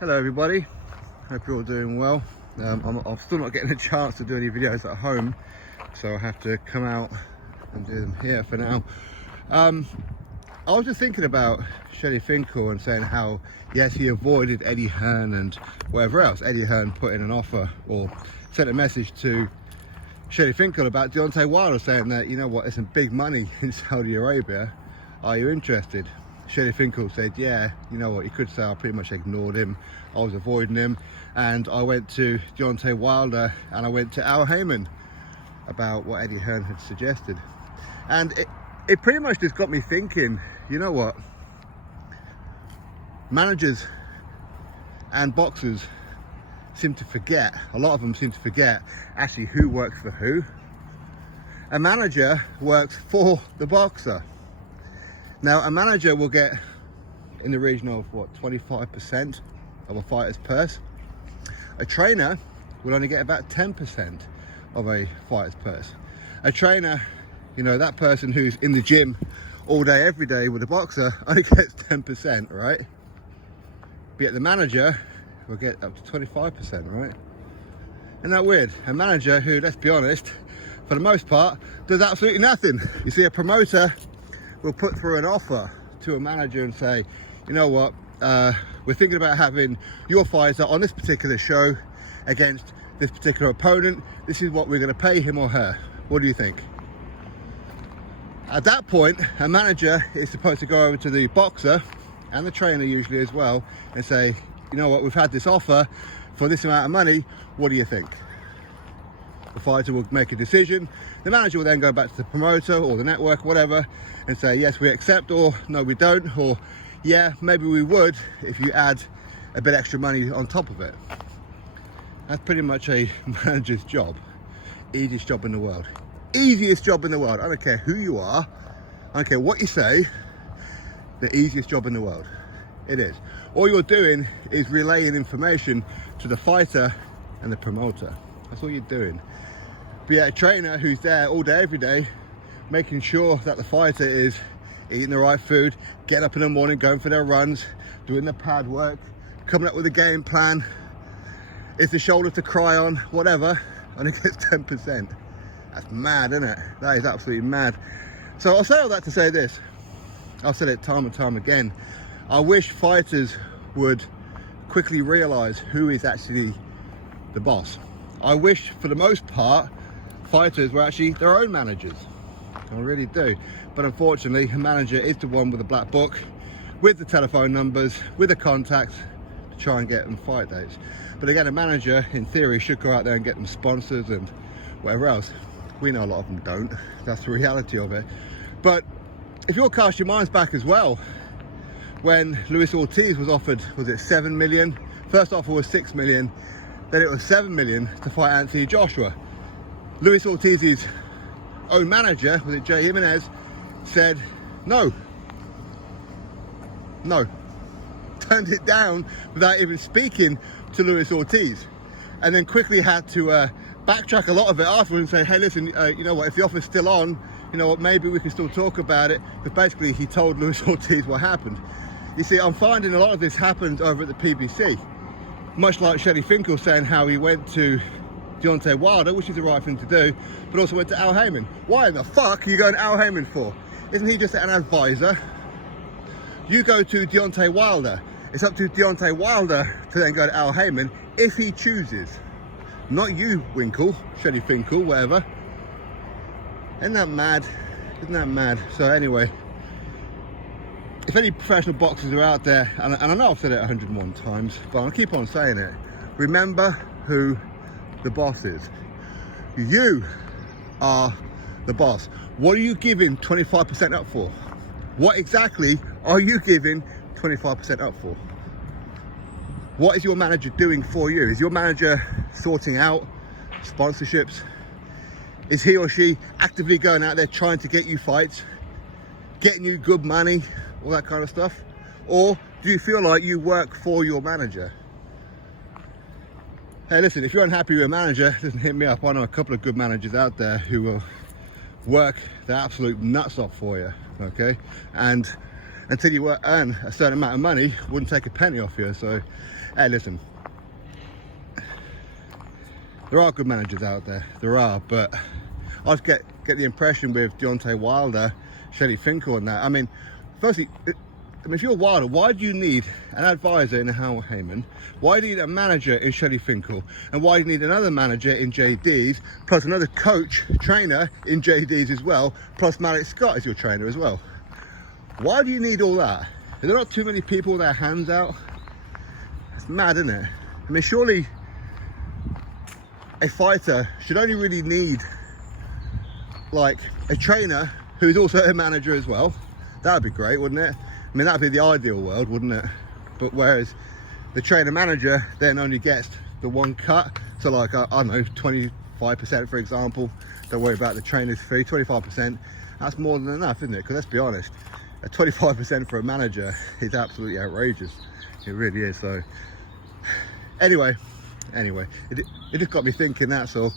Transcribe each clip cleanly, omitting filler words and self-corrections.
Hello everybody, hope you're all doing well. I'm still not getting a chance to do any videos at home, so I have to come out and do them here for now. I was just thinking about Shelley Finkel and saying how, yes, he avoided Eddie Hearn and whatever else. Eddie Hearn put in an offer or sent a message to Shelley Finkel about Deontay Wilder, saying that, you know what, there's some big money in Saudi Arabia, are you interested? Shelley Finkel said, yeah, you know what, you could say I pretty much ignored him, I was avoiding him, and I went to Deontay Wilder and I went to Al Heyman about what Eddie Hearn had suggested. And it pretty much just got me thinking, you know what, managers and boxers seem to forget, a lot of them seem to forget actually who works for who. A manager works for the boxer. Now, a manager will get in the region of what, 25% of a fighter's purse. A trainer will only get about 10% of a fighter's purse. A trainer, you know, that person who's in the gym all day, every day with a boxer only gets 10%, right? But yet the manager will get up to 25%, right? Isn't that weird? A manager who, let's be honest, for the most part, does absolutely nothing. You see, a promoter will put through an offer to a manager and say, you know what, we're thinking about having your fighter on this particular show against this particular opponent. This is what we're going to pay him or her. What do you think? At that point, a manager is supposed to go over to the boxer and the trainer usually as well and say, you know what, we've had this offer for this amount of money, what do you think? The fighter will make a decision. The manager will then go back to the promoter or the network, whatever, and say, yes, we accept, or no, we don't, or yeah, maybe we would if you add a bit extra money on top of it. That's pretty much a manager's job. Easiest job in the world. Easiest job in the world. I don't care who you are. I don't care what you say. The easiest job in the world. It is. All you're doing is relaying information to the fighter and the promoter. That's all you're doing. But yeah, a trainer who's there all day, every day, making sure that the fighter is eating the right food, getting up in the morning, going for their runs, doing the pad work, coming up with a game plan, is the shoulder to cry on, whatever, and it gets 10%. That's mad, isn't it? That is absolutely mad. So I'll say all that to say this. I've said it time and time again. I wish fighters would quickly realize who is actually the boss. I wish, for the most part, fighters were actually their own managers. I really do. But unfortunately, a manager is the one with the black book, with the telephone numbers, with the contacts to try and get them fight dates. But again, a manager, in theory, should go out there and get them sponsors and whatever else. We know a lot of them don't. That's the reality of it. But if you'll cast your minds back as well, when Luis Ortiz was offered, was it 7 million? First offer was 6 million. Then it was 7 million to fight Anthony Joshua. Luis Ortiz's own manager, was it Jay Jimenez, said no. No. Turned it down without even speaking to Luis Ortiz. And then quickly had to backtrack a lot of it afterwards and say, hey, listen, you know what, if the offer's still on, you know what, maybe we can still talk about it. But basically, he told Luis Ortiz what happened. You see, I'm finding a lot of this happened over at the PBC. Much like Shelley Finkel saying how he went to Deontay Wilder, which is the right thing to do, but also went to Al Heyman. Why in the fuck are you going to Al Heyman for? Isn't he just an advisor? You go to Deontay Wilder. It's up to Deontay Wilder to then go to Al Heyman if he chooses. Not you, Winkle, Shelley Finkel, whatever. Isn't that mad? Isn't that mad? So anyway, if any professional boxers are out there, and I know I've said it 101 times, but I'll keep on saying it, remember who the boss is. You are the boss. What are you giving 25% up for? What exactly are you giving 25% up for? What is your manager doing for you? Is your manager sorting out sponsorships? Is he or she actively going out there trying to get you fights, getting you good money, all that kind of stuff? Or do you feel like you work for your manager? Hey, listen, if you're unhappy with a manager, listen, hit me up. I know a couple of good managers out there who will work the absolute nuts off for you, okay? And until you earn a certain amount of money, wouldn't take a penny off you. So, hey, listen, there are good managers out there, but I just get the impression with Deontay Wilder, Shelly Finkel and that. I mean, firstly, if you're Wilder, why do you need an advisor in Hal Heyman? Why do you need a manager in Shelly Finkel? And why do you need another manager in JD's, plus another coach, trainer in JD's as well, plus Malik Scott is your trainer as well? Why do you need all that? Are there not too many people with their hands out? It's mad, isn't it? I mean, surely a fighter should only really need like a trainer who's also a manager as well. That would be great, wouldn't it? I mean, that'd be the ideal world, wouldn't it? But whereas the trainer manager then only gets the one cut, so like, I don't know, 25% for example, don't worry about the trainer's fee, 25%, that's more than enough, isn't it? Because let's be honest, a 25% for a manager is absolutely outrageous. It really is. So anyway, it just got me thinking, that's all,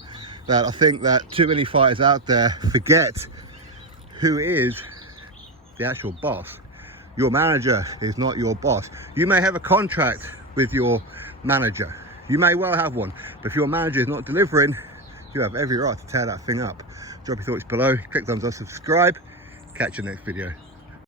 that I think that too many fighters out there forget who is the actual boss. Your manager is not your boss. You may have a contract with your manager. You may well have one, but if your manager is not delivering, you have every right to tear that thing up. Drop your thoughts below, click thumbs up, subscribe. Catch you next video.